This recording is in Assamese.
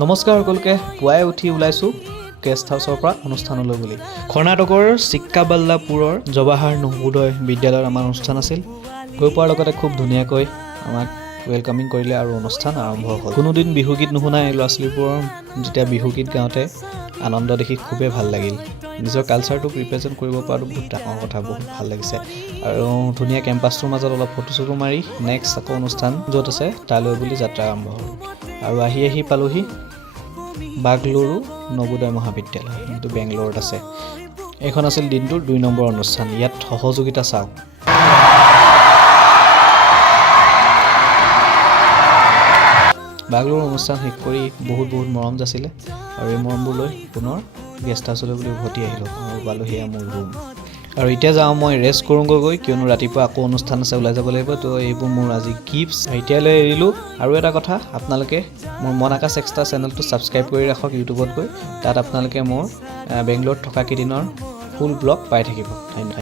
নমস্কাৰ সকলোকে পুৱাই উঠি ওলাইছোঁ গেষ্ট হাউচৰ পৰা অনুষ্ঠানলৈ বুলি কৰ্ণাটকৰ চিক্কাবাল্লাপুৰৰ জৱাহৰ নবোদয় বিদ্যালয়ত আমাৰ অনুষ্ঠান আছিল গৈ পোৱাৰ লগতে খুব ধুনীয়াকৈ আমাক ৱেলকামিং কৰিলে আৰু অনুষ্ঠান আৰম্ভ হ'ল কোনোদিন বিহুগীত নুশুনাই ল'ৰা ছোৱালীবোৰৰ যেতিয়া বিহুগীত গাওঁতে আনন্দ দেখি খুবেই ভাল লাগিল নিজৰ কালচাৰটোক ৰিপ্ৰেজেণ্ট কৰিব পৰাটো বহুত ডাঙৰ কথা বহুত ভাল লাগিছে আৰু ধুনীয়া কেম্পাছটোৰ মাজত অলপ ফটো চটো মাৰি নেক্সট আকৌ অনুষ্ঠান য'ত আছে তালৈ বুলি যাত্ৰা আৰম্ভ হ'ল আৰু আহি পালোহি বাগলুৰু নবোদয় মহাবিদ্যালয় কিন্তু বেংগলোৰত আছে এইখন আছিল দিনটোৰ 2 নম্বৰ অনুষ্ঠান ইয়াত সহযোগিতা চাওক বাগলুৰু অনুষ্ঠান শেষ কৰি বহুত মৰম যাছিলে আৰু এই মৰমবোৰ লৈ পুনৰ গেষ্ট হাউচলৈ বুলি উভতি আহিলোঁ আৰু পালোহি মোৰ ৰুম আৰু এতিয়া যাওঁ মই ৰেষ্ট কৰোঁগৈ কিয়নো ৰাতিপুৱা আকৌ অনুষ্ঠান আছে ওলাই যাব লাগিব তো এইবোৰ মোৰ আজি গিফ্টছ এতিয়ালৈ এৰিলোঁ আৰু এটা কথা আপোনালোকে মোৰ মন আকাশ এক্সট্ৰা চেনেলটো ছাবস্ক্ৰাইব কৰি ৰাখক ইউটিউবত গৈ তাত আপোনালোকে মোৰ বেংগলোৰত থকা কেইদিনৰ ফুল ব্লগ পাই থাকিব ধন্যবাদ